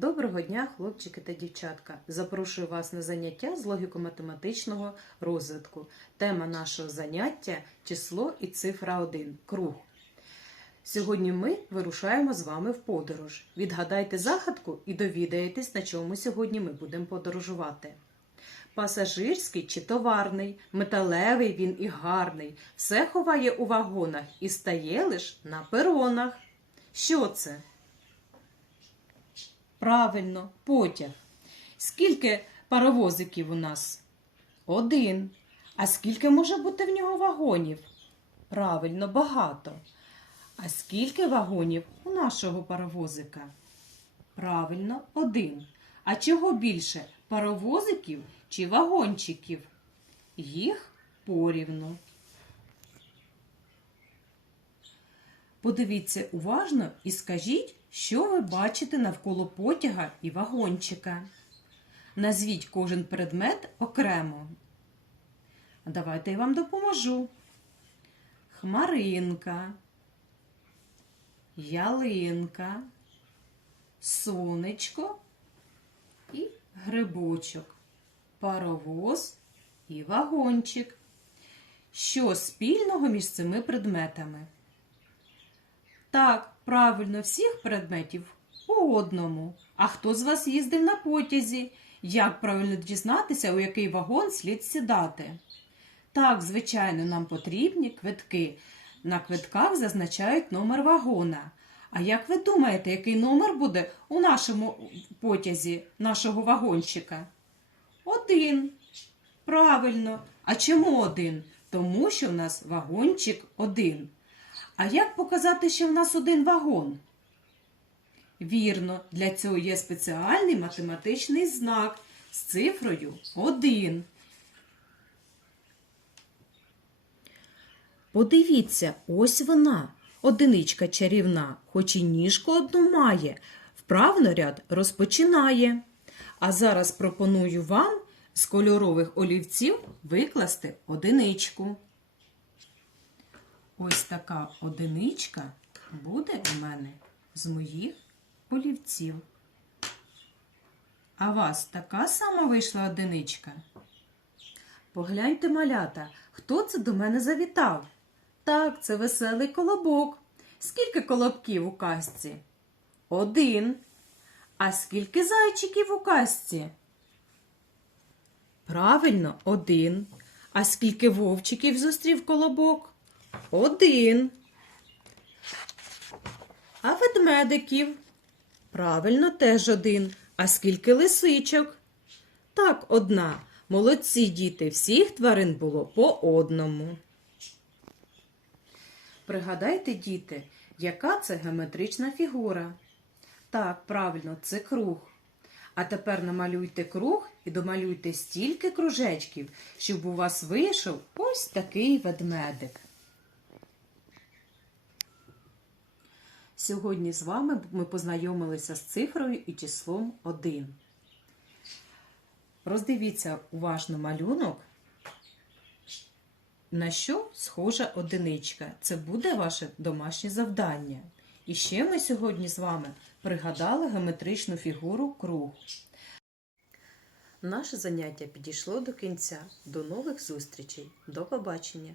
Доброго дня, хлопчики та дівчатка! Запрошую вас на заняття з логіко-математичного розвитку. Тема нашого заняття число і цифра 1 круг. Сьогодні ми вирушаємо з вами в подорож. Відгадайте загадку і довідаєтесь, на чому сьогодні ми будемо подорожувати. Пасажирський чи товарний, металевий він і гарний, все ховає у вагонах і стає лиш на перонах. Що це? Правильно, потяг. Скільки паровозиків у нас? Один. А скільки може бути в нього вагонів? Правильно, багато. А скільки вагонів у нашого паровозика? Правильно, один. А чого більше? Паровозиків чи вагончиків? Їх порівну. Подивіться уважно і скажіть, що ви бачите навколо потяга і вагончика. Назвіть кожен предмет окремо. Давайте я вам допоможу. Хмаринка, ялинка, сонечко і грибочок, паровоз і вагончик. Що спільного між цими предметами? Так, правильно, всіх предметів по одному. А хто з вас їздив на потязі? Як правильно дізнатися, у який вагон слід сідати? Так, звичайно, нам потрібні квитки. На квитках зазначають номер вагона. А як ви думаєте, який номер буде у нашому потязі, нашого вагончика? Один. Правильно. А чому один? Тому що в нас вагончик один. А як показати, що в нас один вагон? Вірно, для цього є спеціальний математичний знак з цифрою 1. Подивіться, ось вона, одиничка чарівна, хоч і ніжку одну має, вправно ряд розпочинає. А зараз пропоную вам з кольорових олівців викласти одиничку. Ось така одиничка буде у мене з моїх олівців. А вас така сама вийшла одиничка? Погляньте, малята, хто це до мене завітав? Так, це веселий колобок. Скільки колобків у казці? Один. А скільки зайчиків у казці? Правильно, один. А скільки вовчиків зустрів колобок? Один. А ведмедиків? Правильно, теж один. А скільки лисичок? Так, одна. Молодці діти, всіх тварин було по одному. Пригадайте, діти, яка це геометрична фігура? Так, правильно, це круг. А тепер намалюйте круг і домалюйте стільки кружечків, щоб у вас вийшов ось такий ведмедик. Сьогодні з вами ми познайомилися з цифрою і числом 1. Роздивіться уважно малюнок, на що схожа одиничка. Це буде ваше домашнє завдання. І ще ми сьогодні з вами пригадали геометричну фігуру круг. Наше заняття підійшло до кінця. До нових зустрічей. До побачення!